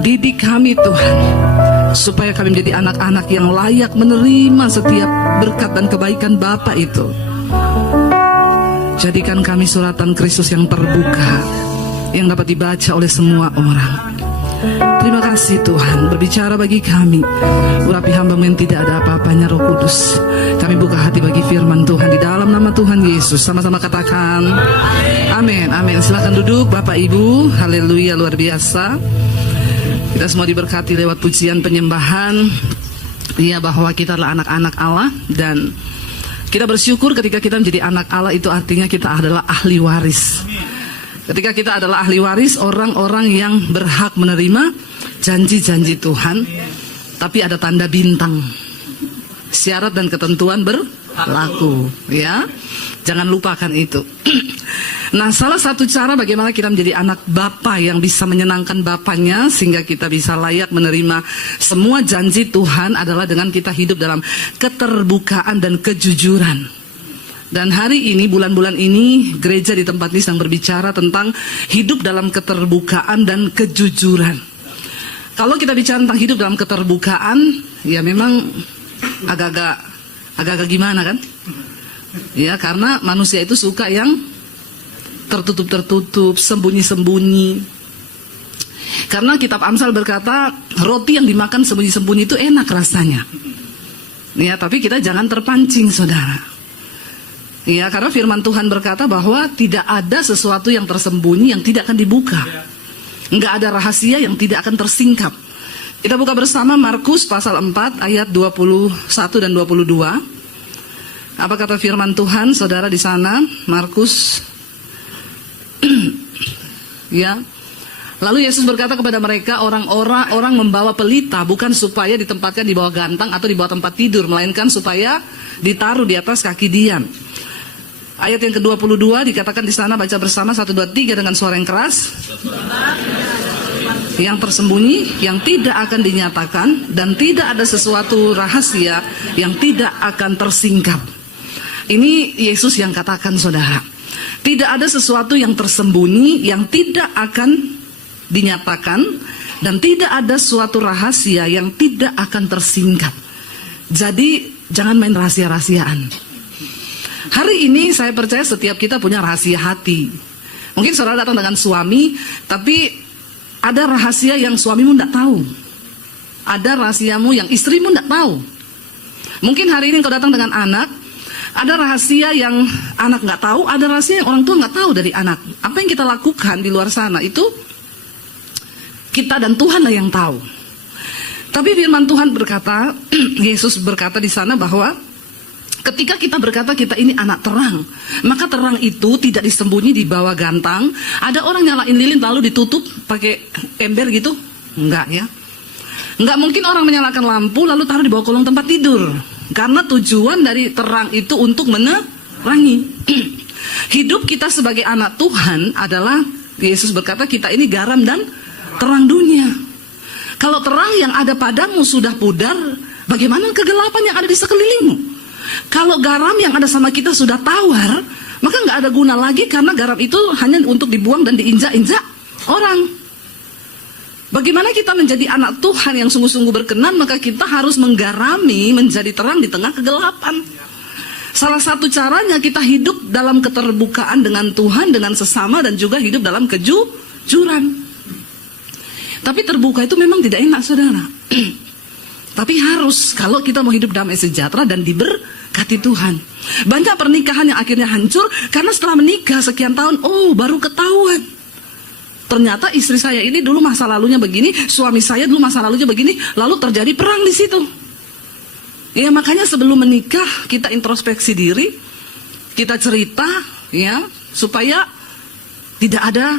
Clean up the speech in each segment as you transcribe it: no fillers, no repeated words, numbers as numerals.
Didik kami Tuhan, supaya kami menjadi anak-anak yang layak menerima setiap berkat dan kebaikan Bapa itu. Jadikan kami suratan Kristus yang terbuka, yang dapat dibaca oleh semua orang. Terima kasih Tuhan, berbicara bagi kami. Urapi hamba-Mu yang tidak ada apa-apanya, Roh Kudus. Kami buka hati bagi firman Tuhan di dalam nama Tuhan Yesus. Sama-sama katakan amin, amin. Silakan duduk Bapak Ibu. Haleluya, luar biasa. Kita semua diberkati lewat pujian penyembahan, ya, bahwa kita adalah anak-anak Allah. Dan kita bersyukur ketika kita menjadi anak Allah, itu artinya kita adalah ahli waris. Ketika kita adalah ahli waris, orang-orang yang berhak menerima janji-janji Tuhan. Tapi ada tanda bintang, syarat dan ketentuan berlaku, ya. Jangan lupakan itu. Nah, salah satu cara bagaimana kita menjadi anak Bapa yang bisa menyenangkan Bapaknya, sehingga kita bisa layak menerima semua janji Tuhan, adalah dengan kita hidup dalam keterbukaan dan kejujuran. Dan hari ini, bulan-bulan ini, gereja di tempat ini sedang berbicara tentang hidup dalam keterbukaan dan kejujuran. Kalau kita bicara tentang hidup dalam keterbukaan, ya memang agak-agak gimana kan? Ya, karena manusia itu suka yang tertutup-tertutup, sembunyi-sembunyi. Karena kitab Amsal berkata, roti yang dimakan sembunyi-sembunyi itu enak rasanya. Ya, tapi kita jangan terpancing, saudara. Ya, karena firman Tuhan berkata bahwa tidak ada sesuatu yang tersembunyi yang tidak akan dibuka. Enggak ada rahasia yang tidak akan tersingkap. Kita buka bersama Markus pasal 4 ayat 21 dan 22. Apa kata firman Tuhan, saudara, di sana? Markus ya. Lalu Yesus berkata kepada mereka, orang membawa pelita bukan supaya ditempatkan di bawah gantang atau di bawah tempat tidur, melainkan supaya ditaruh di atas kaki dian. Ayat yang ke-22 dikatakan di sana, baca bersama 1, 2, 3 dengan suara yang keras. Yang tersembunyi, yang tidak akan dinyatakan, dan tidak ada sesuatu rahasia yang tidak akan tersingkap. Ini Yesus yang katakan, saudara. Tidak ada sesuatu yang tersembunyi yang tidak akan dinyatakan, dan tidak ada suatu rahasia yang tidak akan tersingkap. Jadi jangan main rahasia-rahasiaan. Hari ini saya percaya setiap kita punya rahasia hati. Mungkin saudara datang dengan suami, tapi ada rahasia yang suamimu tidak tahu. Ada rahasiamu yang istrimu tidak tahu. Mungkin hari ini kau datang dengan anak, ada rahasia yang anak nggak tahu, ada rahasia yang orang tua nggak tahu dari anak. Apa yang kita lakukan di luar sana itu kita dan Tuhan lah yang tahu. Tapi firman Tuhan berkata, Yesus berkata di sana bahwa ketika kita berkata kita ini anak terang, maka terang itu tidak disembunyi di bawah gantang. Ada orang nyalain lilin lalu ditutup pakai ember gitu? Enggak, ya. Enggak mungkin orang menyalakan lampu lalu taruh di bawah kolong tempat tidur. Karena tujuan dari terang itu untuk menerangi. Hidup kita sebagai anak Tuhan adalah, Yesus berkata kita ini garam dan terang dunia. Kalau terang yang ada padamu sudah pudar, bagaimana kegelapan yang ada di sekelilingmu? Kalau garam yang ada sama kita sudah tawar, maka nggak ada guna lagi, karena garam itu hanya untuk dibuang dan diinjak-injak orang. Bagaimana kita menjadi anak Tuhan yang sungguh-sungguh berkenan? Maka kita harus menggarami, menjadi terang di tengah kegelapan. Salah satu caranya kita hidup dalam keterbukaan dengan Tuhan, dengan sesama, dan juga hidup dalam kejujuran. Tapi terbuka itu memang tidak enak, saudara. Tapi harus, kalau kita mau hidup damai sejahtera dan diberkati Tuhan. Banyak pernikahan yang akhirnya hancur karena setelah menikah sekian tahun, baru ketahuan. Ternyata istri saya ini dulu masa lalunya begini, suami saya dulu masa lalunya begini, lalu terjadi perang di situ. Ya, makanya sebelum menikah kita introspeksi diri, kita cerita, ya, supaya tidak ada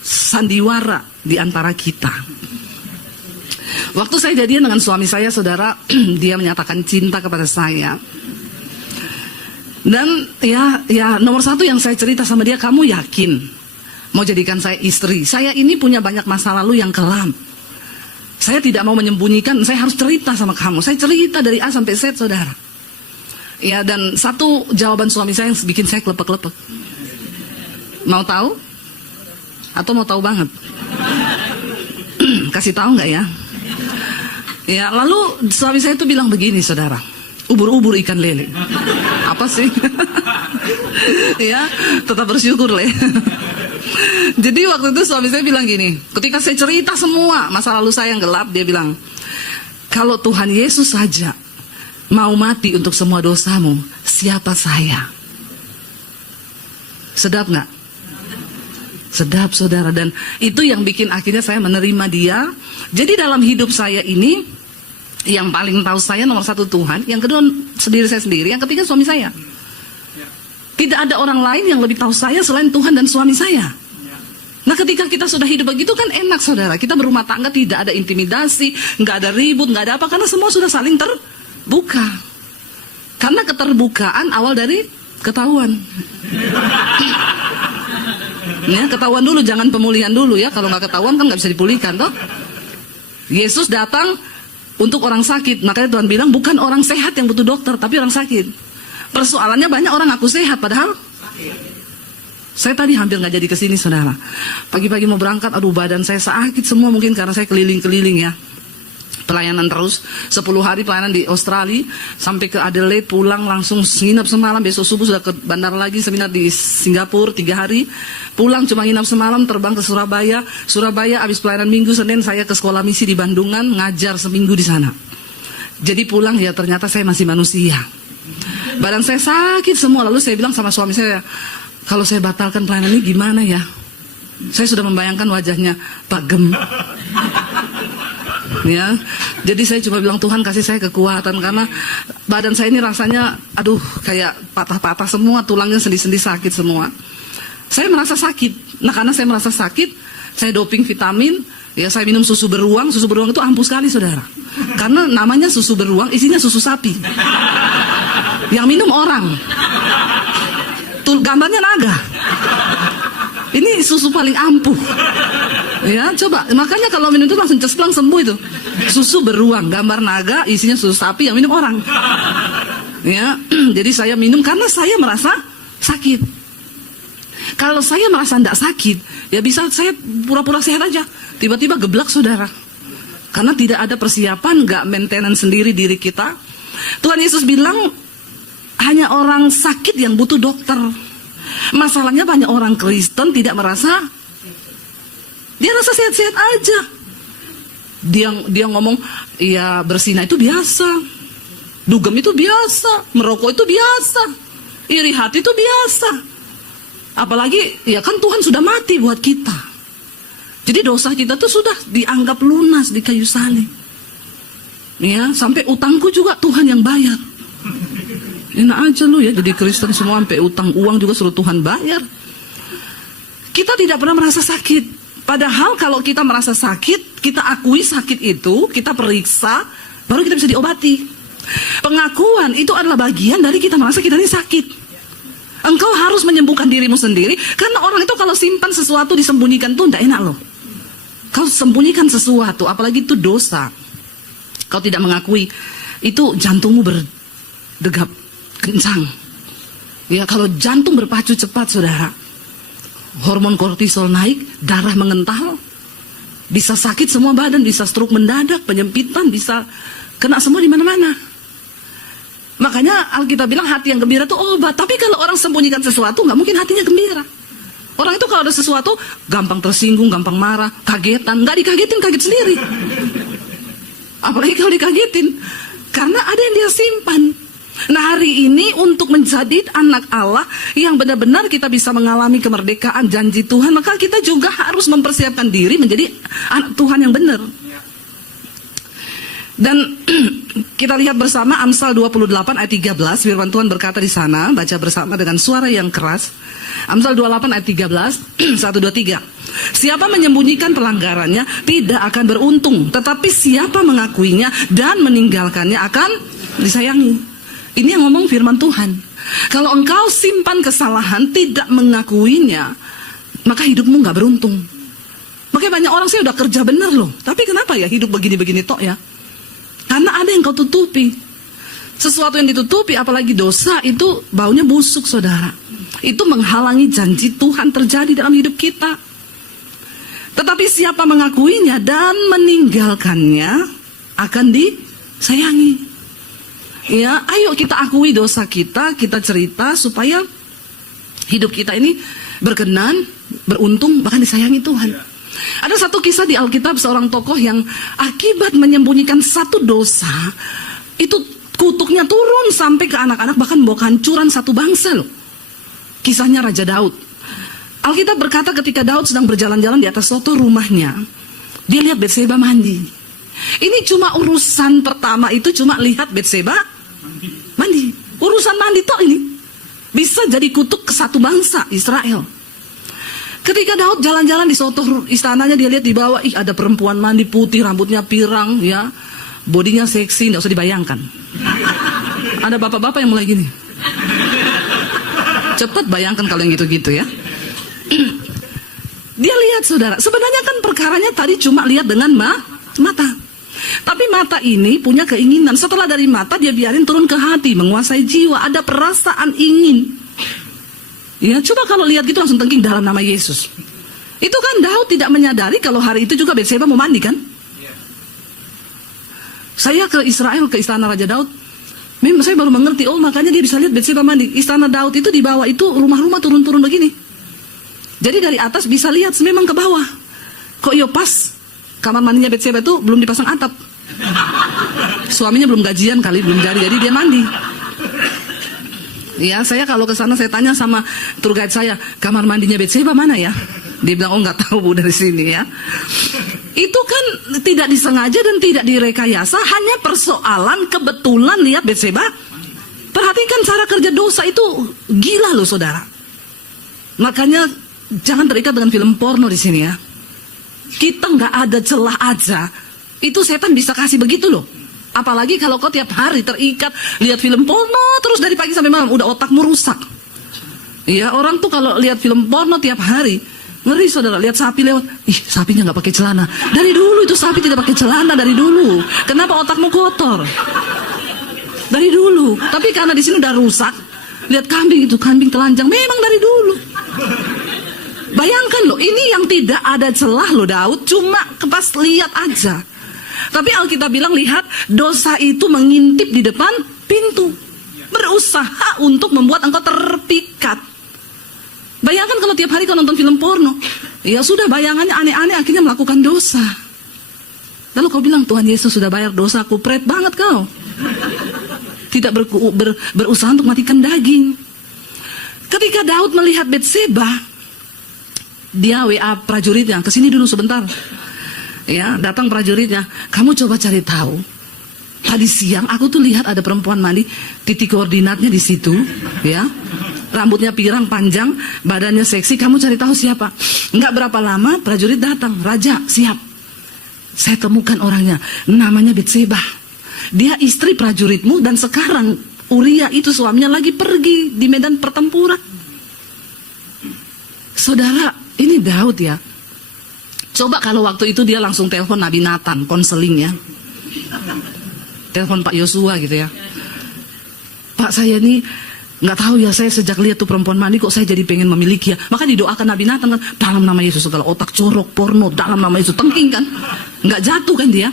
sandiwara di antara kita. Waktu saya jadian dengan suami saya, saudara, dia menyatakan cinta kepada saya. Dan ya nomor satu yang saya cerita sama dia, kamu yakin mau jadikan saya istri? Saya ini punya banyak masa lalu yang kelam. Saya tidak mau menyembunyikan, saya harus cerita sama kamu. Saya cerita dari A sampai Z, saudara. Ya, dan satu jawaban suami saya yang bikin saya klepek-klepek. Mau tahu? Atau mau tahu banget? Kasih tahu nggak ya? Ya, lalu suami saya itu bilang begini, saudara. Ubur-ubur ikan lele. Apa sih? Ya, tetap bersyukur, Le. Jadi waktu itu suami saya bilang gini, ketika saya cerita semua masa lalu saya yang gelap, dia bilang, kalau Tuhan Yesus saja mau mati untuk semua dosamu, siapa saya? Sedap nggak? Sedap, saudara. Dan itu yang bikin akhirnya saya menerima dia. Jadi dalam hidup saya ini, yang paling tahu saya nomor satu Tuhan, yang kedua sendiri saya sendiri, yang ketiga suami saya. Tidak ada orang lain yang lebih tahu saya selain Tuhan dan suami saya. Nah, ketika kita sudah hidup begitu kan enak, saudara. Kita berumah tangga tidak ada intimidasi, nggak ada ribut, nggak ada apa, karena semua sudah saling terbuka. Karena keterbukaan awal dari ketahuan. Ya, ketahuan dulu, jangan pemulihan dulu ya. Kalau nggak ketahuan kan nggak bisa dipulihkan, toh. Yesus datang untuk orang sakit, makanya Tuhan bilang bukan orang sehat yang butuh dokter, tapi orang sakit. Persoalannya banyak orang ngaku sehat, padahal saya tadi hampir nggak jadi kesini, saudara. Pagi-pagi mau berangkat, aduh badan saya sakit semua, mungkin karena saya keliling-keliling ya. Pelayanan terus, 10 hari pelayanan di Australia, sampai ke Adelaide, pulang langsung nginap semalam, besok subuh sudah ke bandara lagi, seminar di Singapura 3 hari, pulang cuma nginap semalam, terbang ke Surabaya, abis pelayanan minggu, Senin saya ke sekolah misi di Bandungan, ngajar seminggu di sana. Jadi pulang ya ternyata saya masih manusia. Badan saya sakit semua, lalu saya bilang sama suami saya, kalau saya batalkan pelayanan ini gimana ya? Saya sudah membayangkan wajahnya Pak Gem. Ya, jadi saya cuma bilang Tuhan kasih saya kekuatan, karena badan saya ini rasanya aduh kayak patah-patah semua, tulangnya sendi-sendi sakit semua. Saya merasa sakit. Nah, karena saya merasa sakit, saya doping vitamin, ya saya minum susu beruang. Susu beruang itu ampuh sekali, saudara. Karena namanya susu beruang, isinya susu sapi. Yang minum orang. Tuh gambarnya naga. Ini susu paling ampuh. Ya, coba. Makanya kalau minum itu langsung ceslang sembuh itu. Susu beruang, gambar naga, isinya susu sapi, yang minum orang. Ya, jadi saya minum karena saya merasa sakit. Kalau saya merasa tidak sakit, ya bisa saya pura-pura sehat aja. Tiba-tiba geblak, saudara. Karena tidak ada persiapan, nggak maintenance sendiri diri kita. Tuhan Yesus bilang, hanya orang sakit yang butuh dokter. Masalahnya banyak orang Kristen tidak merasa, dia rasa sehat-sehat aja. Dia ngomong, ya berzina itu biasa, dugem itu biasa, merokok itu biasa, iri hati itu biasa. Apalagi ya kan Tuhan sudah mati buat kita. Jadi dosa kita tuh sudah dianggap lunas di kayu salib. Ya, sampai utangku juga Tuhan yang bayar. Enak aja lu ya jadi Kristen semua, sampai utang uang juga suruh Tuhan bayar. Kita tidak pernah merasa sakit. Padahal kalau kita merasa sakit, kita akui sakit itu, kita periksa, baru kita bisa diobati. Pengakuan itu adalah bagian dari kita merasa kita ini sakit. Engkau harus menyembuhkan dirimu sendiri, karena orang itu kalau simpan sesuatu disembunyikan tuh tidak enak loh. Kau sembunyikan sesuatu, apalagi itu dosa. Kau tidak mengakui, itu jantungmu berdegap kencang. Ya, kalau jantung berpacu cepat, saudara, hormon kortisol naik, darah mengental, bisa sakit semua badan, bisa stroke mendadak, penyempitan, bisa kena semua di mana-mana. Makanya Alkitab bilang hati yang gembira itu obat. Tapi kalau orang sembunyikan sesuatu, nggak mungkin hatinya gembira. Orang itu kalau ada sesuatu, gampang tersinggung, gampang marah, kagetan. Nggak dikagetin, kaget sendiri. Apalagi kalau dikagetin, karena ada yang dia simpan. Nah, hari ini untuk menjadi anak Allah yang benar-benar kita bisa mengalami kemerdekaan janji Tuhan, maka kita juga harus mempersiapkan diri menjadi anak Tuhan yang benar. Dan kita lihat bersama Amsal 28 ayat 13, firman Tuhan berkata di sana, baca bersama dengan suara yang keras. Amsal 28 ayat 13, 1, 2, 3. Siapa menyembunyikan pelanggarannya tidak akan beruntung, tetapi siapa mengakuinya dan meninggalkannya akan disayangi. Ini yang ngomong firman Tuhan. Kalau engkau simpan kesalahan, tidak mengakuinya, maka hidupmu gak beruntung. Makanya banyak orang, saya udah kerja benar loh, tapi kenapa ya hidup begini-begini tok ya? Karena ada yang kau tutupi. Sesuatu yang ditutupi, apalagi dosa, itu baunya busuk, saudara. Itu menghalangi janji Tuhan terjadi dalam hidup kita. Tetapi siapa mengakuinya dan meninggalkannya akan disayangi. Ya, ayo kita akui dosa kita, kita cerita supaya hidup kita ini berkenan, beruntung, bahkan disayangi Tuhan. Ada satu kisah di Alkitab, seorang tokoh yang akibat menyembunyikan satu dosa, itu kutuknya turun sampai ke anak-anak, bahkan membawa kehancuran satu bangsa loh. Kisahnya Raja Daud. Alkitab berkata ketika Daud sedang berjalan-jalan di atas suatu rumahnya, dia lihat Batseba mandi. Ini cuma urusan pertama itu, cuma lihat Batseba mandi. Urusan mandi toh ini bisa jadi kutuk ke satu bangsa Israel. Ketika Daud jalan-jalan di suatu istananya, dia lihat di bawah, ada perempuan mandi putih, rambutnya pirang, ya, bodinya seksi, nggak usah dibayangkan. Ada bapak-bapak yang mulai gini. Cepat bayangkan kalau yang gitu-gitu ya. Dia lihat saudara, sebenarnya kan perkaranya tadi cuma lihat dengan mata. Tapi mata ini punya keinginan. Setelah dari mata dia biarin turun ke hati, menguasai jiwa, ada perasaan ingin. Ya, coba kalau lihat gitu langsung tengking dalam nama Yesus. Itu kan Daud tidak menyadari kalau hari itu juga Batseba mau mandi kan? Saya ke Israel, ke istana Raja Daud. Memang saya baru mengerti, oh makanya dia bisa lihat Batseba mandi. Istana Daud itu di bawah itu rumah-rumah turun-turun begini. Jadi dari atas bisa lihat memang ke bawah. Kok yo pas kamar mandinya Batseba itu belum dipasang atap. Suaminya belum gajian kali, belum jadi dia mandi. Ya, saya kalau ke sana saya tanya sama tour guide saya, kamar mandinya Batseba mana ya? Dia bilang, oh nggak tahu Bu, dari sini ya. Itu kan tidak disengaja dan tidak direkayasa, hanya persoalan kebetulan lihat Batseba. Perhatikan cara kerja dosa itu gila loh saudara. Makanya jangan terikat dengan film porno di sini ya. Kita nggak ada celah aja, itu setan bisa kasih begitu loh. Apalagi kalau kau tiap hari terikat lihat film porno terus dari pagi sampai malam, udah otakmu rusak. Ya, orang tuh kalau lihat film porno tiap hari, ngeri saudara. Lihat sapi lewat, ih sapinya nggak pakai celana. Dari dulu itu sapi tidak pakai celana dari dulu. Kenapa otakmu kotor? Dari dulu. Tapi karena di sini udah rusak. Lihat kambing itu, kambing telanjang, memang dari dulu. Bayangkan loh, ini yang tidak ada celah loh Daud, cuma pas lihat aja. Tapi Alkitab bilang, lihat, dosa itu mengintip di depan pintu, berusaha untuk membuat engkau terpikat. Bayangkan kalau tiap hari kau nonton film porno, ya sudah bayangannya aneh-aneh, akhirnya melakukan dosa. Lalu kau bilang, Tuhan Yesus sudah bayar dosaku, pret banget kau. Tidak berusaha untuk matikan daging. Ketika Daud melihat Batseba, dia WA prajuritnya, kesini dulu sebentar. Ya, datang prajuritnya, kamu coba cari tahu. Tadi siang aku tuh lihat ada perempuan mandi, titik koordinatnya di situ, ya. Rambutnya pirang panjang, badannya seksi, kamu cari tahu siapa. Enggak berapa lama prajurit datang, Raja, siap. Saya temukan orangnya, namanya Batseba. Dia istri prajuritmu dan sekarang Uria itu suaminya lagi pergi di medan pertempuran. Saudara, ini Daud ya. Coba kalau waktu itu dia langsung telepon Nabi Nathan, konseling ya. Telepon Pak Yosua gitu ya. Pak, saya ini nggak tahu ya, saya sejak lihat tuh perempuan mandi kok saya jadi pengen memiliki ya. Maka didoakan Nabi Nathan kan, dalam nama Yesus segala otak corok porno, dalam nama Yesus, tengking kan. Nggak jatuh kan dia.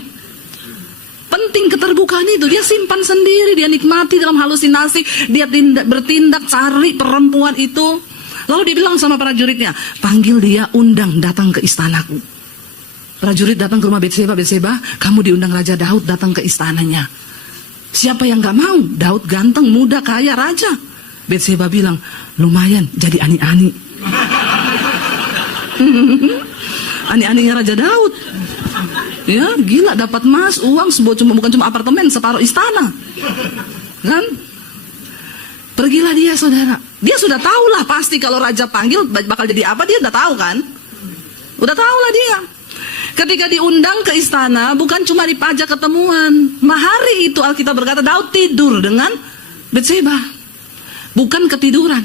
Penting keterbukaan itu, dia simpan sendiri, dia nikmati dalam halusinasi, dia bertindak cari perempuan itu. Lalu dia bilang sama prajuritnya, panggil dia, undang, datang ke istanaku. Prajurit datang ke rumah Batseba, Batseba, kamu diundang Raja Daud datang ke istananya. Siapa yang gak mau? Daud ganteng, muda, kaya, raja. Batseba bilang, lumayan, jadi ani-ani. Ani-aninya Raja Daud. Ya, gila, dapat emas, uang, bukan cuma apartemen, separuh istana. Kan? Pergilah dia saudara. Dia sudah tahu lah pasti kalau raja panggil bakal jadi apa, dia udah tahu kan. Udah tahu lah dia. Ketika diundang ke istana bukan cuma dipajak ketemuan. Hari itu Alkitab berkata Daud tidur dengan Batseba. Bukan ketiduran.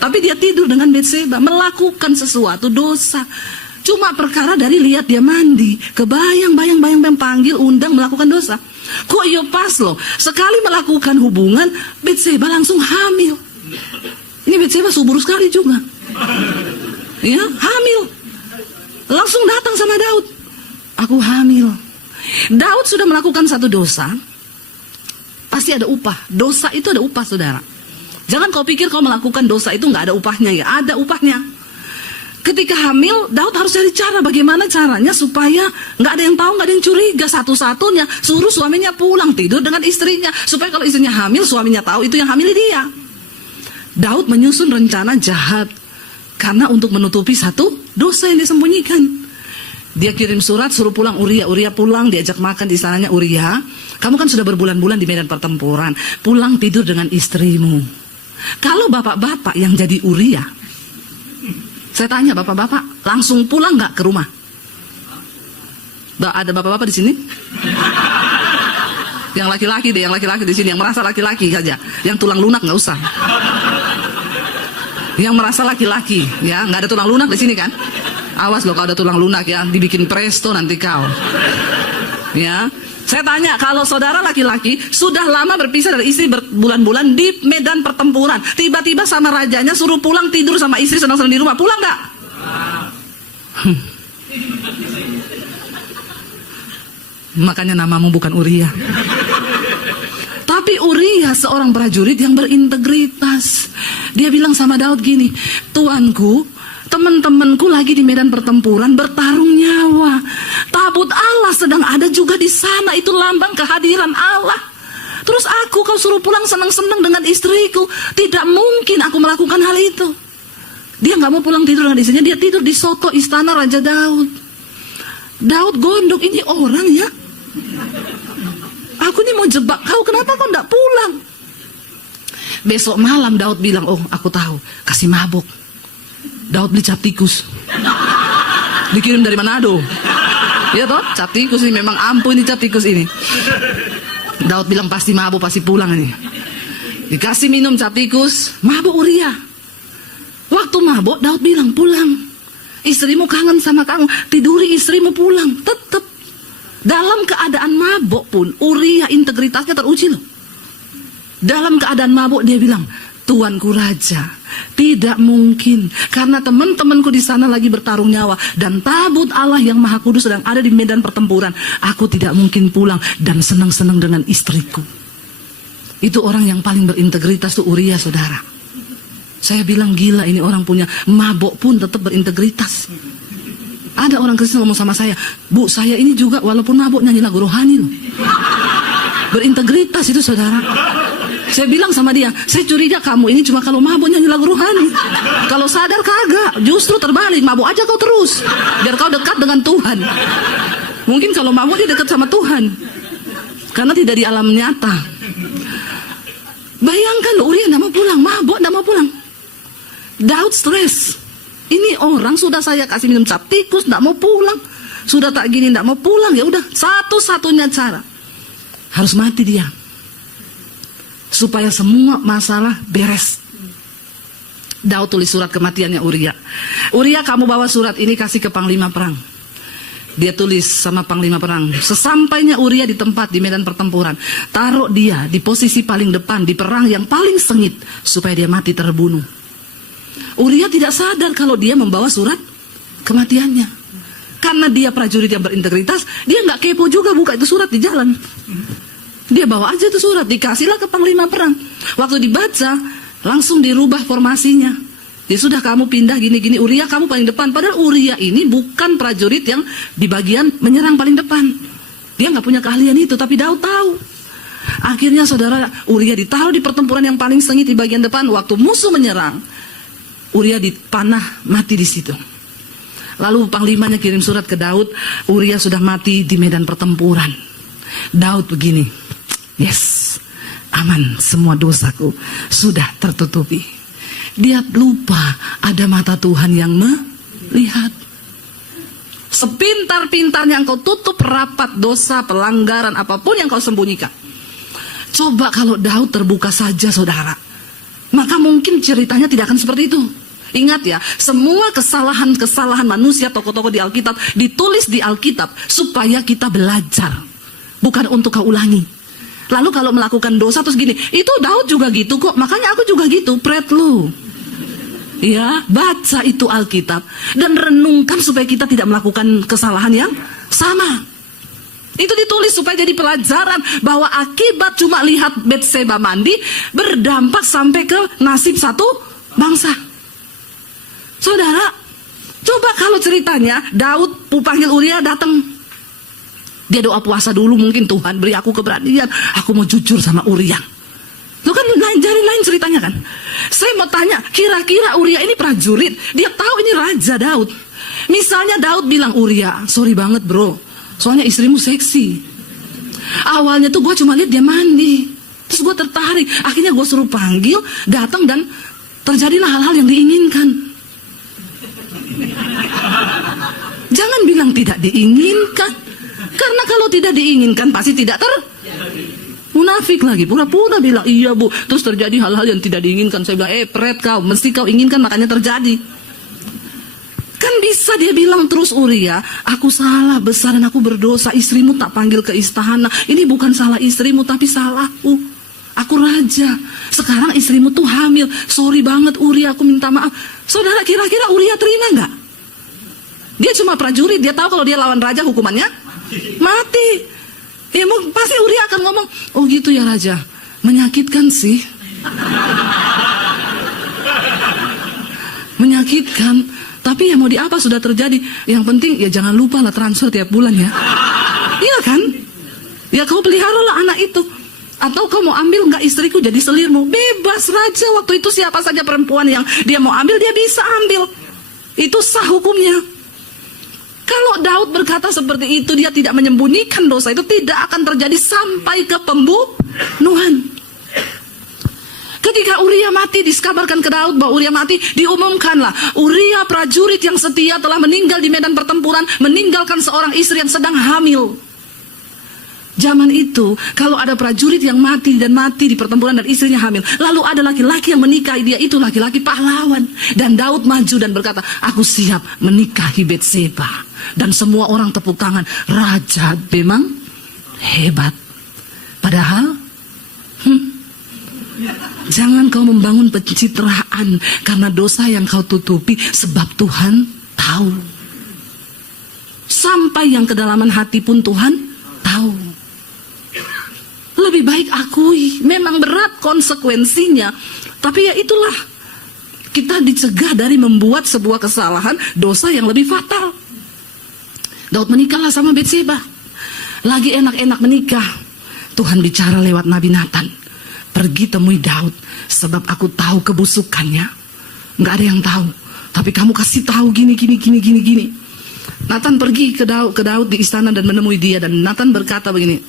Tapi dia tidur dengan Batseba, melakukan sesuatu dosa. Cuma perkara dari lihat dia mandi, kebayang-bayang panggil, undang, melakukan dosa. Kok iya pas loh, sekali melakukan hubungan, Batseba langsung hamil. Ini Batseba subur sekali juga. Ya, hamil. Langsung datang sama Daud. Aku hamil. Daud sudah melakukan satu dosa. Pasti ada upah. Dosa itu ada upah, saudara. Jangan kau pikir kau melakukan dosa itu nggak ada upahnya ya. Ada upahnya. Ketika hamil, Daud harus cari cara. Bagaimana caranya supaya nggak ada yang tahu, nggak ada yang curiga. Satu-satunya suruh suaminya pulang tidur dengan istrinya. Supaya kalau istrinya hamil, suaminya tahu itu yang hamil dia. Daud menyusun rencana jahat. Karena untuk menutupi satu dosa yang disembunyikan. Dia kirim surat suruh pulang Uria. Uria pulang, diajak makan di istananya Uria. Kamu kan sudah berbulan-bulan di medan pertempuran. Pulang tidur dengan istrimu. Kalau bapak-bapak yang jadi Uria, saya tanya bapak-bapak, langsung pulang nggak ke rumah? Ada bapak-bapak di sini? Yang laki-laki deh, yang laki-laki di sini, yang merasa laki-laki saja. Yang tulang lunak nggak usah. Yang merasa laki-laki, ya nggak ada tulang lunak di sini kan? Awas loh kalau ada tulang lunak ya, dibikin presto nanti kau. Ya, saya tanya, kalau saudara laki-laki sudah lama berpisah dari istri berbulan-bulan di medan pertempuran, tiba-tiba sama rajanya suruh pulang tidur sama istri senang-senang di rumah, pulang nggak? Makanya namamu bukan Uria. Tapi Uria seorang prajurit yang berintegritas. Dia bilang sama Daud gini, Tuanku, teman-temanku lagi di medan pertempuran bertarung nyawa. Tabut Allah sedang ada juga di sana, itu lambang kehadiran Allah. Terus kau suruh pulang senang-senang dengan istriku. Tidak mungkin aku melakukan hal itu. Dia nggak mau pulang tidur dengan istrinya, dia tidur di soto istana Raja Daud. Daud gondok, ini orang ya. Aku ini mau jebak kau, kenapa kau nggak pulang? Besok malam Daud bilang, oh aku tahu, kasih mabuk. Daud beli cap tikus, dikirim dari Manado. Ya toh, cap tikus ini memang ampuh ini cap tikus ini. Daud bilang pasti mabuk, pasti pulang ini. Dikasih minum cap tikus, mabuk Uria. Waktu mabuk Daud bilang pulang. Istrimu kangen sama kamu, tiduri istrimu pulang. Tetap dalam keadaan mabuk pun Uria integritasnya teruji loh. Dalam keadaan mabuk dia bilang, Tuanku Raja, tidak mungkin, karena teman-temanku di sana lagi bertarung nyawa dan tabut Allah yang Maha Kudus sedang ada di medan pertempuran. Aku tidak mungkin pulang dan senang-senang dengan istriku. Itu orang yang paling berintegritas tuh Uria, saudara. Saya bilang gila, ini orang punya mabuk pun tetap berintegritas. Ada orang Kristen ngomong sama saya, Bu, saya ini juga walaupun mabuk nyanyi lagu rohani loh. Berintegritas itu, saudara. Saya bilang sama dia, saya curiga kamu ini cuma kalau mabuk nyanyi lagu rohani. Kalau sadar kagak, justru terbalik, mabuk aja kau terus, biar kau dekat dengan Tuhan. Mungkin kalau mabuk dia dekat sama Tuhan, karena tidak di alam nyata. Bayangkan loh, Uria nggak mau pulang, mabuk nggak mau pulang. Daud stres. Ini orang sudah saya kasih minum cap tikus, nggak mau pulang. Sudah tak gini nggak mau pulang, ya udah satu-satunya cara harus mati dia. Supaya semua masalah beres. Daud tulis surat kematiannya Uria. Uria, kamu bawa surat ini kasih ke panglima perang. Dia tulis sama panglima perang. Sesampainya Uria di tempat di medan pertempuran, taruh dia di posisi paling depan di perang yang paling sengit supaya dia mati terbunuh. Uria tidak sadar kalau dia membawa surat kematiannya. Karena dia prajurit yang berintegritas, dia nggak kepo juga buka itu surat di jalan. Dia bawa aja itu surat, dikasihlah ke panglima perang. Waktu dibaca, langsung dirubah formasinya. Ya sudah, kamu pindah gini-gini, Uria kamu paling depan. Padahal Uria ini bukan prajurit yang di bagian menyerang paling depan. Dia nggak punya keahlian itu, tapi Daud tahu. Akhirnya saudara, Uria ditaruh di pertempuran yang paling sengit di bagian depan. Waktu musuh menyerang, Uria dipanah mati di situ. Lalu panglimanya kirim surat ke Daud, Uria sudah mati di medan pertempuran. Daud begini, yes, aman, semua dosaku sudah tertutupi. Dia lupa ada mata Tuhan yang melihat. Sepintar-pintarnya engkau tutup rapat dosa, pelanggaran apapun yang kau sembunyikan. Coba kalau Daud terbuka saja, saudara, maka mungkin ceritanya tidak akan seperti itu. Ingat ya, semua kesalahan-kesalahan manusia, tokoh-tokoh di Alkitab ditulis di Alkitab supaya kita belajar, bukan untuk kau ulangi. Lalu kalau melakukan dosa terus gini, itu Daud juga gitu kok, makanya aku juga gitu, pret lu. Ya, baca itu Alkitab dan renungkan supaya kita tidak melakukan kesalahan yang sama. Itu ditulis supaya jadi pelajaran bahwa akibat cuma lihat Batseba mandi berdampak sampai ke nasib satu bangsa. Saudara, coba kalau ceritanya Daud panggil Uria datang. Dia doa puasa dulu, mungkin Tuhan beri aku keberanian, aku mau jujur sama Uria. Itu kan lain ceritanya kan. Saya mau tanya, kira-kira Uria ini prajurit, dia tahu ini Raja Daud. Misalnya Daud bilang, Uria, sorry banget bro, soalnya istrimu seksi. Awalnya tuh gue cuma lihat dia mandi, terus gue tertarik. Akhirnya gue suruh panggil, datang, dan terjadilah hal-hal yang diinginkan. Jangan bilang tidak diinginkan, karena kalau tidak diinginkan pasti tidak munafik lagi, pura-pura bilang iya bu, terus terjadi hal-hal yang tidak diinginkan. Saya bilang, pret kau, mesti kau inginkan makanya terjadi. Kan bisa dia bilang terus, Uria, aku salah besar dan aku berdosa, istrimu tak panggil ke istana. Ini bukan salah istrimu tapi salahku, aku raja. Sekarang istrimu tuh hamil, sorry banget Uria, aku minta maaf. Saudara, kira-kira Uria terima nggak? Dia cuma prajurit, dia tahu kalau dia lawan raja hukumannya mati. Ya pasti Uria akan ngomong, oh gitu ya Raja, menyakitkan sih. Menyakitkan, tapi ya mau diapa, sudah terjadi. Yang penting ya jangan lupa lah transfer tiap bulan ya. Iya kan? Ya kau peliharalah anak itu. Atau kau mau ambil nggak istriku jadi selirmu, bebas Raja. Waktu itu siapa saja perempuan yang dia mau ambil, dia bisa ambil. Itu sah hukumnya. Kalau Daud berkata seperti itu, dia tidak menyembunyikan dosa itu, tidak akan terjadi sampai ke pembunuhan. Ketika Uria mati, dikabarkan ke Daud bahwa Uria mati, diumumkanlah, Uria prajurit yang setia telah meninggal di medan pertempuran, meninggalkan seorang istri yang sedang hamil. Zaman itu, kalau ada prajurit yang mati di pertempuran dan istrinya hamil, lalu ada laki-laki yang menikahi dia, itu laki-laki pahlawan. Dan Daud maju dan berkata, aku siap menikahi Batseba. Dan semua orang tepuk tangan, raja memang hebat. Padahal, jangan kau membangun pencitraan karena dosa yang kau tutupi, sebab Tuhan tahu. Sampai yang kedalaman hati pun Tuhan tahu. Lebih baik akui, memang berat konsekuensinya, tapi ya itulah, kita dicegah dari membuat sebuah kesalahan, dosa yang lebih fatal. Daud menikahlah sama Batseba. Lagi enak-enak menikah, Tuhan bicara lewat Nabi Nathan, pergi temui Daud, sebab aku tahu kebusukannya. Nggak ada yang tahu, tapi kamu kasih tahu gini. Nathan pergi ke Daud di istana dan menemui dia, dan Nathan berkata begini,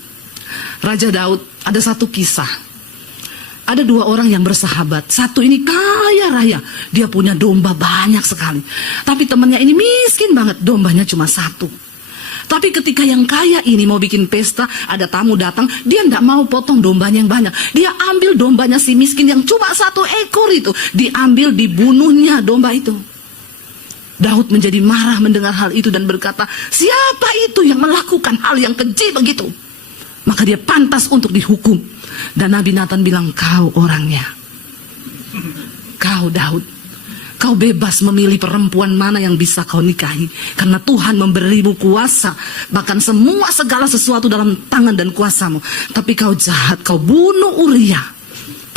Raja Daud, ada satu kisah. Ada dua orang yang bersahabat. Satu ini kaya raya, dia punya domba banyak sekali. Tapi temannya ini miskin banget, dombanya cuma satu. Tapi ketika yang kaya ini mau bikin pesta, ada tamu datang, dia tidak mau potong dombanya yang banyak. Dia ambil dombanya si miskin yang cuma satu ekor itu, diambil, dibunuhnya domba itu. Daud menjadi marah mendengar hal itu dan berkata, siapa itu yang melakukan hal yang keji begitu? Maka dia pantas untuk dihukum. Dan Nabi Nathan bilang, kau orangnya. Kau Daud, kau bebas memilih perempuan mana yang bisa kau nikahi, karena Tuhan memberimu kuasa, bahkan semua segala sesuatu dalam tangan dan kuasamu. Tapi kau jahat, kau bunuh Uria,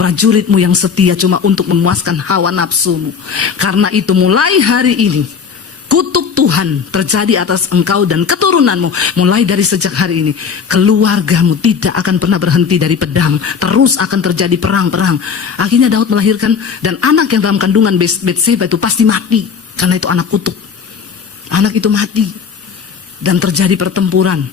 prajuritmu yang setia, cuma untuk memuaskan hawa nafsumu. Karena itu mulai hari ini, kutuk Tuhan terjadi atas engkau dan keturunanmu. Mulai dari sejak hari ini, keluargamu tidak akan pernah berhenti dari pedang. Terus akan terjadi perang-perang. Akhirnya Daud melahirkan, dan anak yang dalam kandungan Batseba itu pasti mati, karena itu anak kutuk. Anak itu mati, dan terjadi pertempuran.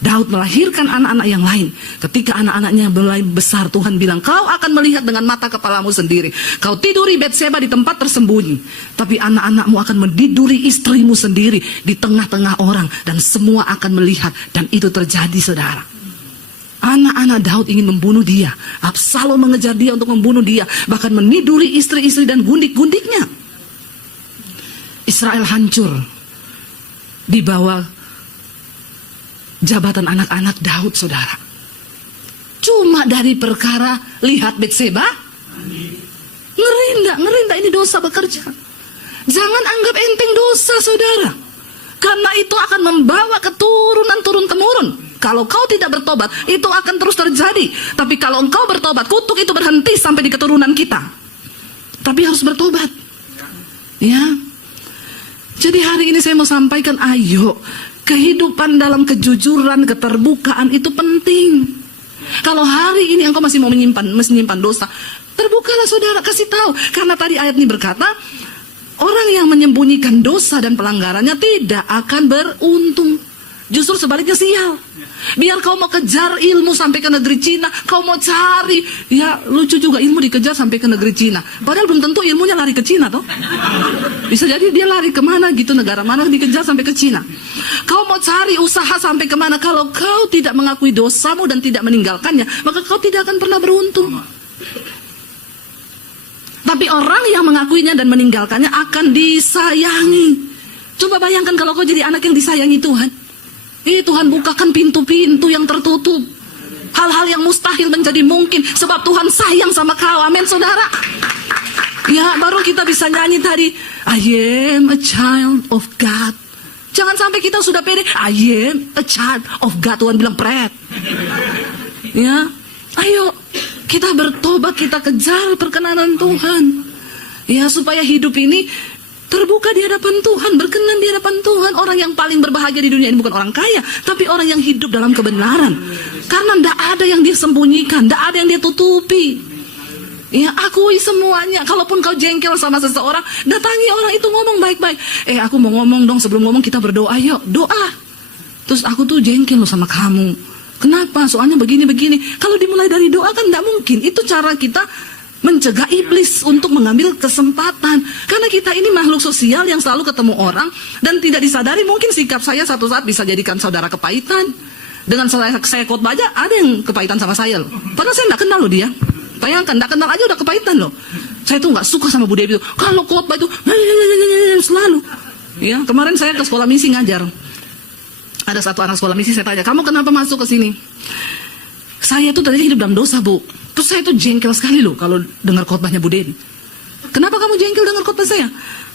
Daud melahirkan anak-anak yang lain. Ketika anak-anaknya mulai besar, Tuhan bilang, kau akan melihat dengan mata kepalamu sendiri. Kau tiduri Batseba di tempat tersembunyi, tapi anak-anakmu akan meniduri istrimu sendiri di tengah-tengah orang, dan semua akan melihat. Dan itu terjadi, saudara. Anak-anak Daud ingin membunuh dia. Absalom mengejar dia untuk membunuh dia, bahkan meniduri istri-istri dan gundik-gundiknya. Israel hancur di bawah jabatan anak-anak Daud, saudara. Cuma dari perkara lihat Batseba Ngeri enggak ini dosa bekerja. Jangan anggap enteng dosa, saudara. Karena itu akan membawa keturunan turun-temurun. Kalau kau tidak bertobat, itu akan terus terjadi. Tapi kalau engkau bertobat, kutuk itu berhenti sampai di keturunan kita. Tapi harus bertobat. Ya. Jadi hari ini saya mau sampaikan, ayo, kehidupan dalam kejujuran, keterbukaan itu penting. Kalau hari ini engkau masih mau menyimpan dosa, terbukalah saudara, kasih tahu. Karena tadi ayat ini berkata, orang yang menyembunyikan dosa dan pelanggarannya tidak akan beruntung. Justru sebaliknya sial. Biar kau mau kejar ilmu sampai ke negeri Cina, kau mau cari, ya lucu juga ilmu dikejar sampai ke negeri Cina. Padahal belum tentu ilmunya lari ke Cina toh. Bisa jadi dia lari kemana gitu, negara mana dikejar sampai ke Cina. Kau mau cari usaha sampai kemana, kalau kau tidak mengakui dosamu dan tidak meninggalkannya, maka kau tidak akan pernah beruntung. Tapi orang yang mengakuinya dan meninggalkannya akan disayangi. Coba bayangkan kalau kau jadi anak yang disayangi Tuhan. Tuhan bukakan pintu-pintu yang tertutup. Hal-hal yang mustahil menjadi mungkin. Sebab Tuhan sayang sama kau. Amin saudara. Ya baru kita bisa nyanyi tadi, I am a child of God. Jangan sampai kita sudah pede, I am a child of God. Tuhan bilang pret. Ya, ayo kita bertobat, kita kejar perkenanan Tuhan. Ya supaya hidup ini terbuka di hadapan Tuhan, berkenan di hadapan Tuhan. Orang yang paling berbahagia di dunia ini bukan orang kaya, tapi orang yang hidup dalam kebenaran. Karena tidak ada yang dia sembunyikan, tidak ada yang dia tutupi. Ya, akui semuanya. Kalaupun kau jengkel sama seseorang, datangi orang itu, ngomong baik-baik. Aku mau ngomong dong, sebelum ngomong kita berdoa. Yuk, doa. Terus aku tuh jengkel loh sama kamu. Kenapa? Soalnya begini-begini. Kalau dimulai dari doa kan tidak mungkin. Itu cara kita mencegah iblis untuk mengambil kesempatan. Karena kita ini makhluk sosial yang selalu ketemu orang, dan tidak disadari mungkin sikap saya satu saat bisa jadikan saudara kepahitan. Dengan saya khotbah aja ada yang kepahitan sama saya loh. Padahal saya tidak kenal loh dia. Bayangkan, tidak kenal aja udah kepahitan loh. Saya tuh nggak suka sama budaya itu. Kalau khotbah itu selalu. Ya, kemarin saya ke sekolah misi ngajar. Ada satu anak sekolah misi, saya tanya, kamu kenapa masuk ke sini? Saya tuh tadi hidup dalam dosa, Bu. Terus saya tuh jengkel sekali loh kalau dengar khotbahnya Bu Dedi. Kenapa kamu jengkel dengar khotbah saya?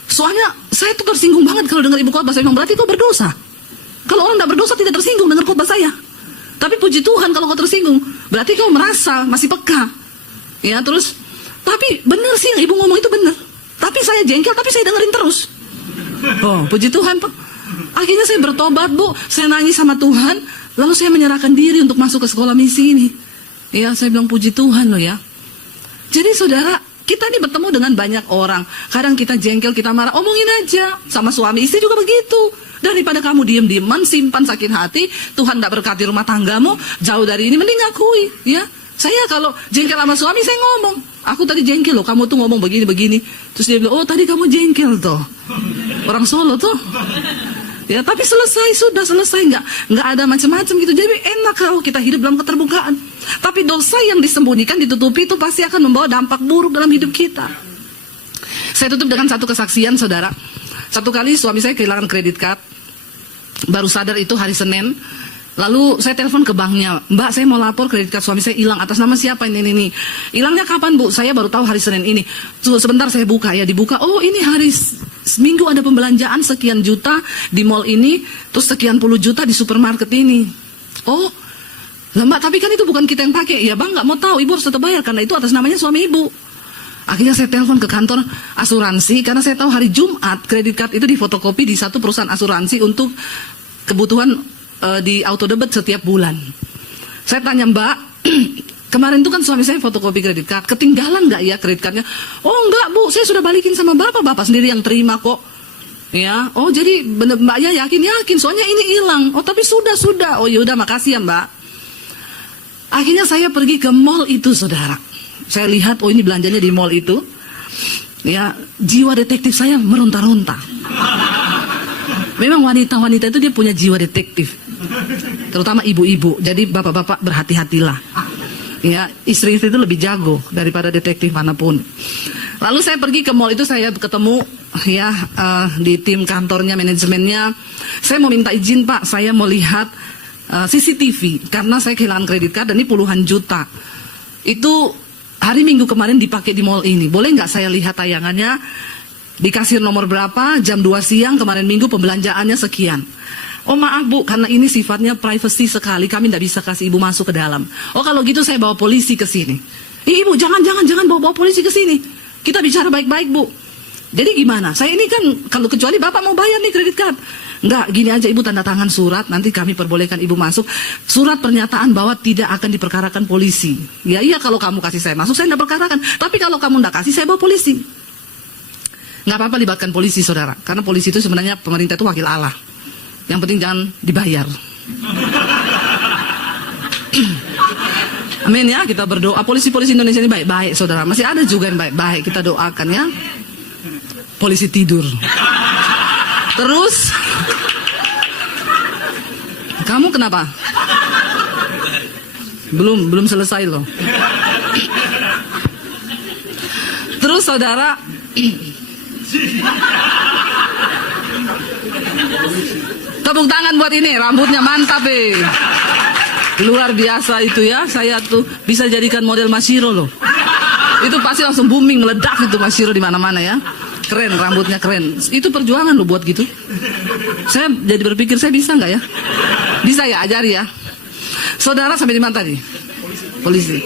Soalnya saya tuh tersinggung banget kalau dengar ibu khotbah. Saya bilang, berarti kau berdosa. Kalau orang tidak berdosa tidak tersinggung dengar khotbah saya. Tapi puji Tuhan kalau kau tersinggung, berarti kau merasa masih peka. Ya terus, tapi benar sih yang ibu ngomong itu benar. Tapi saya jengkel, tapi saya dengerin terus. Oh, puji Tuhan Pak. Akhirnya saya bertobat Bu. Saya nangis sama Tuhan. Lalu saya menyerahkan diri untuk masuk ke sekolah misi ini. Ya, saya bilang puji Tuhan loh ya. Jadi saudara, kita ini bertemu dengan banyak orang. Kadang kita jengkel, kita marah, omongin aja. Sama suami istri juga begitu. Daripada kamu diem-dieman, simpan sakit hati, Tuhan tidak berkati rumah tanggamu, jauh dari ini, mending akui. Ya, saya kalau jengkel sama suami, saya ngomong, aku tadi jengkel loh, kamu tuh ngomong begini-begini. Terus dia bilang, oh tadi kamu jengkel tuh. Orang Solo tuh. Ya, tapi sudah selesai, nggak ada macam-macam gitu. Jadi enak kalau kita hidup dalam keterbukaan. Tapi dosa yang disembunyikan, ditutupi itu pasti akan membawa dampak buruk dalam hidup kita. Saya tutup dengan satu kesaksian, saudara. Satu kali suami saya kehilangan kredit card. Baru sadar itu hari Senin. Lalu saya telepon ke banknya, Mbak saya mau lapor kredit card suami saya hilang, atas nama siapa ini? Hilangnya kapan Bu? Saya baru tahu hari Senin ini. Sebentar saya buka ya, dibuka. Oh ini hari Seminggu ada pembelanjaan sekian juta di mall ini, terus sekian puluh juta di supermarket ini. Oh, lah Mbak, tapi kan itu bukan kita yang pakai. Ya Bang, nggak mau tahu, Ibu harus tetap bayar karena itu atas namanya suami Ibu. Akhirnya saya telepon ke kantor asuransi karena saya tahu hari Jumat kredit card itu difotokopi di satu perusahaan asuransi untuk kebutuhan di auto debit setiap bulan. Saya tanya, Mbak, kemarin itu kan suami saya fotokopi kredit card, ketinggalan nggak ya kredit cardnya? Oh enggak Bu, saya sudah balikin sama bapak sendiri yang terima kok. Ya, oh jadi bener Mbaknya yakin, soalnya ini hilang. Oh tapi sudah. Oh yaudah makasih ya Mbak. Akhirnya saya pergi ke mall itu, saudara. Saya lihat, oh ini belanjanya di mall itu. Ya, jiwa detektif saya meronta-ronta. Memang wanita-wanita itu dia punya jiwa detektif. Terutama ibu-ibu. Jadi bapak-bapak berhati-hatilah. Ya, istri-istri itu lebih jago daripada detektif manapun. Lalu saya pergi ke mall itu, saya ketemu ya di tim kantornya, manajemennya. Saya mau minta izin Pak, saya mau lihat CCTV karena saya kehilangan kredit card dan ini puluhan juta. Itu hari Minggu kemarin dipakai di mall ini. Boleh nggak saya lihat tayangannya? Di kasir nomor berapa, jam 2 siang, kemarin Minggu pembelanjaannya sekian. Oh maaf Bu, karena ini sifatnya privacy sekali, kami tidak bisa kasih Ibu masuk ke dalam. Oh kalau gitu saya bawa polisi ke sini. Ibu jangan bawa polisi ke sini. Kita bicara baik-baik Bu. Jadi gimana? Saya ini kan, kalau kecuali Bapak mau bayar nih kredit card. Enggak, gini aja Ibu tanda tangan surat, nanti kami perbolehkan Ibu masuk. Surat pernyataan bahwa tidak akan diperkarakan polisi. Ya iya kalau kamu kasih saya masuk, saya tidak perkarakan. Tapi kalau kamu tidak kasih, saya bawa polisi. Nggak apa-apa libatkan polisi saudara. Karena polisi itu sebenarnya pemerintah itu wakil Allah. Yang penting jangan dibayar. Amin ya, kita berdoa. Polisi-polisi Indonesia ini baik-baik saudara. Masih ada juga yang baik-baik, kita doakan ya. Polisi tidur. Terus kamu kenapa? Belum selesai loh. Terus saudara, tepuk tangan buat ini, rambutnya mantap luar biasa itu ya. Saya tuh bisa jadikan model Mas Shiro loh. Itu pasti langsung booming, meledak itu Mas Shiro di mana-mana ya. Keren, rambutnya keren. Itu perjuangan loh buat gitu. Saya jadi berpikir saya bisa nggak ya? Bisa ya, ajari ya. Saudara sampai di mana tadi? Polisi.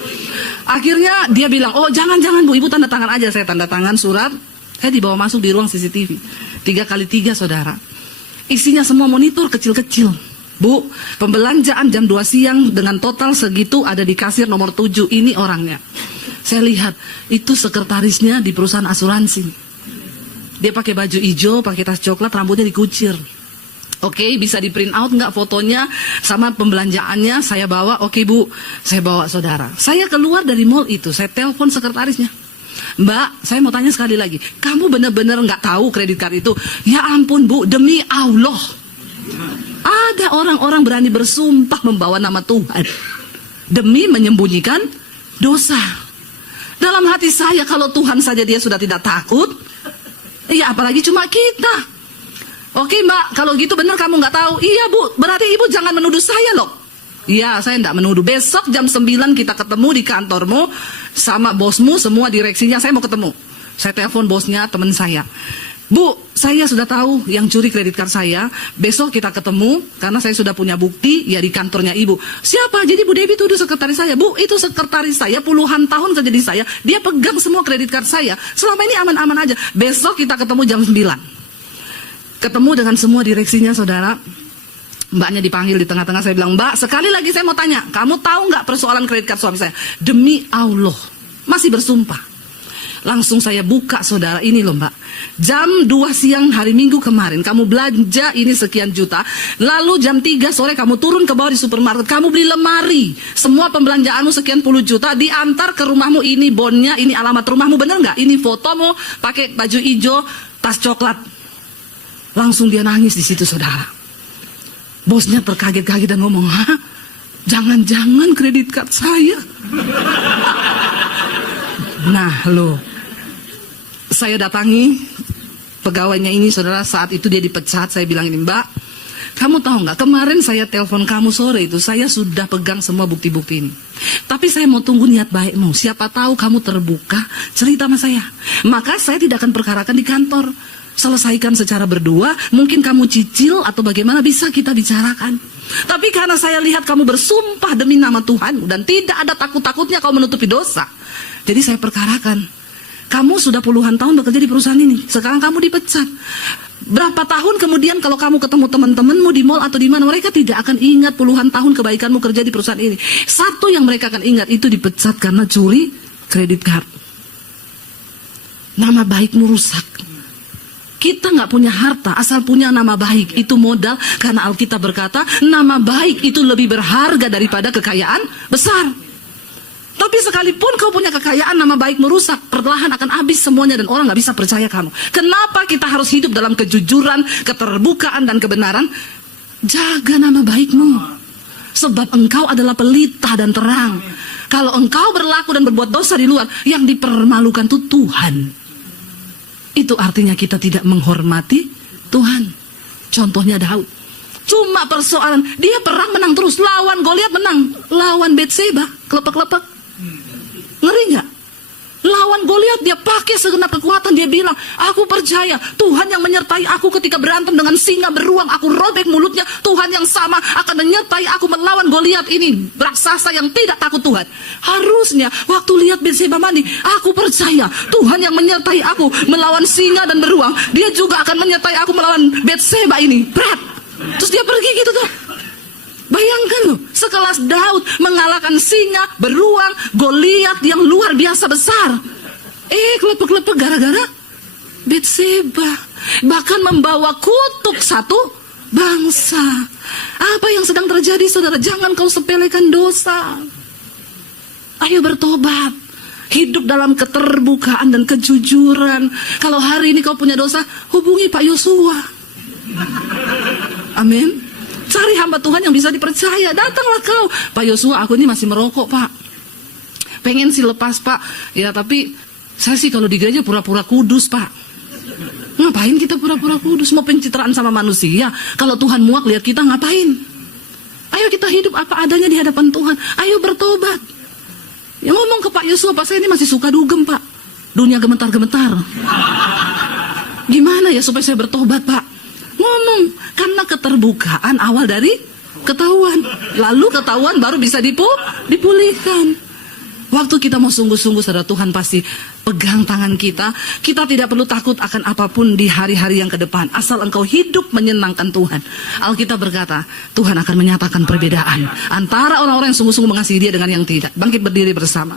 Akhirnya dia bilang, oh jangan Bu, Ibu tanda tangan aja. Saya tanda tangan surat. Saya dibawa masuk di ruang CCTV 3x3 saudara. Isinya semua monitor kecil-kecil. Bu, pembelanjaan jam 2 siang dengan total segitu ada di kasir nomor 7. Ini orangnya. Saya lihat, itu sekretarisnya di perusahaan asuransi. Dia pakai baju hijau, pakai tas coklat, rambutnya dikucir. Oke, bisa di print out nggak fotonya sama pembelanjaannya? Saya bawa, oke Bu, saya bawa saudara. Saya keluar dari mall itu, saya telepon sekretarisnya. Mbak, saya mau tanya sekali lagi, kamu benar-benar nggak tahu kredit card itu? Ya ampun Bu, demi Allah. Ada orang-orang berani bersumpah membawa nama Tuhan demi menyembunyikan dosa. Dalam hati saya, kalau Tuhan saja dia sudah tidak takut, iya apalagi cuma kita. Oke Mbak, kalau gitu benar kamu nggak tahu. Iya Bu, berarti Ibu jangan menuduh saya loh. Iya, saya tidak menuduh. Besok jam 9 kita ketemu di kantormu sama bosmu, semua direksinya. Saya mau ketemu. Saya telepon bosnya, teman saya. Bu, saya sudah tahu yang curi kredit card saya. Besok kita ketemu, karena saya sudah punya bukti, ya di kantornya Ibu. Siapa? Jadi Bu Debbie tuduh sekretaris saya. Bu, itu sekretaris saya, puluhan tahun kerja di saya. Dia pegang semua kredit card saya. Selama ini aman-aman aja. Besok kita ketemu jam 9. Ketemu dengan semua direksinya, saudara. Mbaknya dipanggil di tengah-tengah, saya bilang, Mbak, sekali lagi saya mau tanya, kamu tahu nggak persoalan kredit card suami saya? Demi Allah, masih bersumpah. Langsung saya buka saudara, ini loh Mbak. Jam 2 siang hari Minggu kemarin, kamu belanja ini sekian juta. Lalu jam 3 sore kamu turun ke bawah di supermarket, kamu beli lemari. Semua pembelanjaanmu sekian puluh juta, diantar ke rumahmu, ini bonnya, ini alamat rumahmu, bener nggak? Ini fotomu, pakai baju hijau, tas coklat. Langsung dia nangis di situ saudara. Bosnya terkaget-kaget dan ngomong, hah? Jangan-jangan kredit card saya. Nah loh, saya datangi pegawainya ini saudara, saat itu dia dipecat. Saya bilang ini, Mbak, kamu tahu nggak, kemarin saya telepon kamu sore itu, saya sudah pegang semua bukti-bukti ini. Tapi saya mau tunggu niat baikmu, siapa tahu kamu terbuka cerita sama saya. Maka saya tidak akan perkarakan di kantor. Selesaikan secara berdua, mungkin kamu cicil atau bagaimana bisa kita bicarakan. Tapi karena saya lihat kamu bersumpah demi nama Tuhan dan tidak ada takut-takutnya kau menutupi dosa, jadi saya perkarakan. Kamu sudah puluhan tahun bekerja di perusahaan ini, sekarang kamu dipecat. Berapa tahun kemudian kalau kamu ketemu teman-temanmu di mall atau di mana, mereka tidak akan ingat puluhan tahun kebaikanmu kerja di perusahaan ini. Satu yang mereka akan ingat itu dipecat karena curi kredit card. Nama baikmu rusak. Kita nggak punya harta, asal punya nama baik. Itu modal, karena Alkitab berkata, nama baik itu lebih berharga daripada kekayaan besar. Tapi sekalipun kau punya kekayaan, nama baik merusak, perlahan akan habis semuanya dan orang nggak bisa percaya kamu. Kenapa kita harus hidup dalam kejujuran, keterbukaan, dan kebenaran? Jaga nama baikmu. Sebab engkau adalah pelita dan terang. Kalau engkau berlaku dan berbuat dosa di luar, yang dipermalukan itu Tuhan. Itu artinya kita tidak menghormati Tuhan. Contohnya Daud. Cuma persoalan, dia perang menang terus. Lawan Goliat menang. Lawan Betseba, kelepek-kelepek. Ngeri nggak? lawan Goliat, dia pakai segenap kekuatan. Dia bilang, aku percaya Tuhan yang menyertai aku ketika berantem dengan singa beruang, aku robek mulutnya. Tuhan yang sama akan menyertai aku melawan Goliat ini, raksasa yang tidak takut Tuhan. Harusnya waktu lihat Batseba mandi, aku percaya Tuhan yang menyertai aku melawan singa dan beruang, dia juga akan menyertai aku melawan Batseba ini. Berat. Terus dia pergi gitu tuh. Bayangkan loh, sekelas Daud mengalahkan singa, beruang, Goliat yang luar biasa besar. Kelepek-kelepek gara-gara Batseba. Bahkan membawa kutuk satu bangsa. Apa yang sedang terjadi, saudara? Jangan kau sepelekan dosa. Ayo bertobat. Hidup dalam keterbukaan dan kejujuran. Kalau hari ini kau punya dosa, hubungi Pak Yosua. Amin. Cari hamba Tuhan yang bisa dipercaya. Datanglah kau, Pak Yosua, aku ini masih merokok, Pak. Pengen sih lepas, Pak. Ya, tapi saya sih kalau di gereja pura-pura kudus, Pak. Ngapain kita pura-pura kudus? Mau pencitraan sama manusia? Kalau Tuhan muak lihat kita, ngapain? Ayo kita hidup apa adanya di hadapan Tuhan. Ayo bertobat. Ya ngomong ke Pak Yosua, Pak, saya ini masih suka dugem, Pak. Dunia gemetar-gemetar. Gimana ya supaya saya bertobat, Pak? Ngomong, karena keterbukaan awal dari ketahuan. Lalu ketahuan baru bisa dipulihkan. Waktu kita mau sungguh-sungguh, saudara, Tuhan pasti pegang tangan kita. Kita tidak perlu takut akan apapun di hari-hari yang ke depan. Asal engkau hidup menyenangkan Tuhan. Alkitab berkata, Tuhan akan menyatakan perbedaan antara orang-orang yang sungguh-sungguh mengasihi Dia dengan yang tidak. Bangkit berdiri bersama.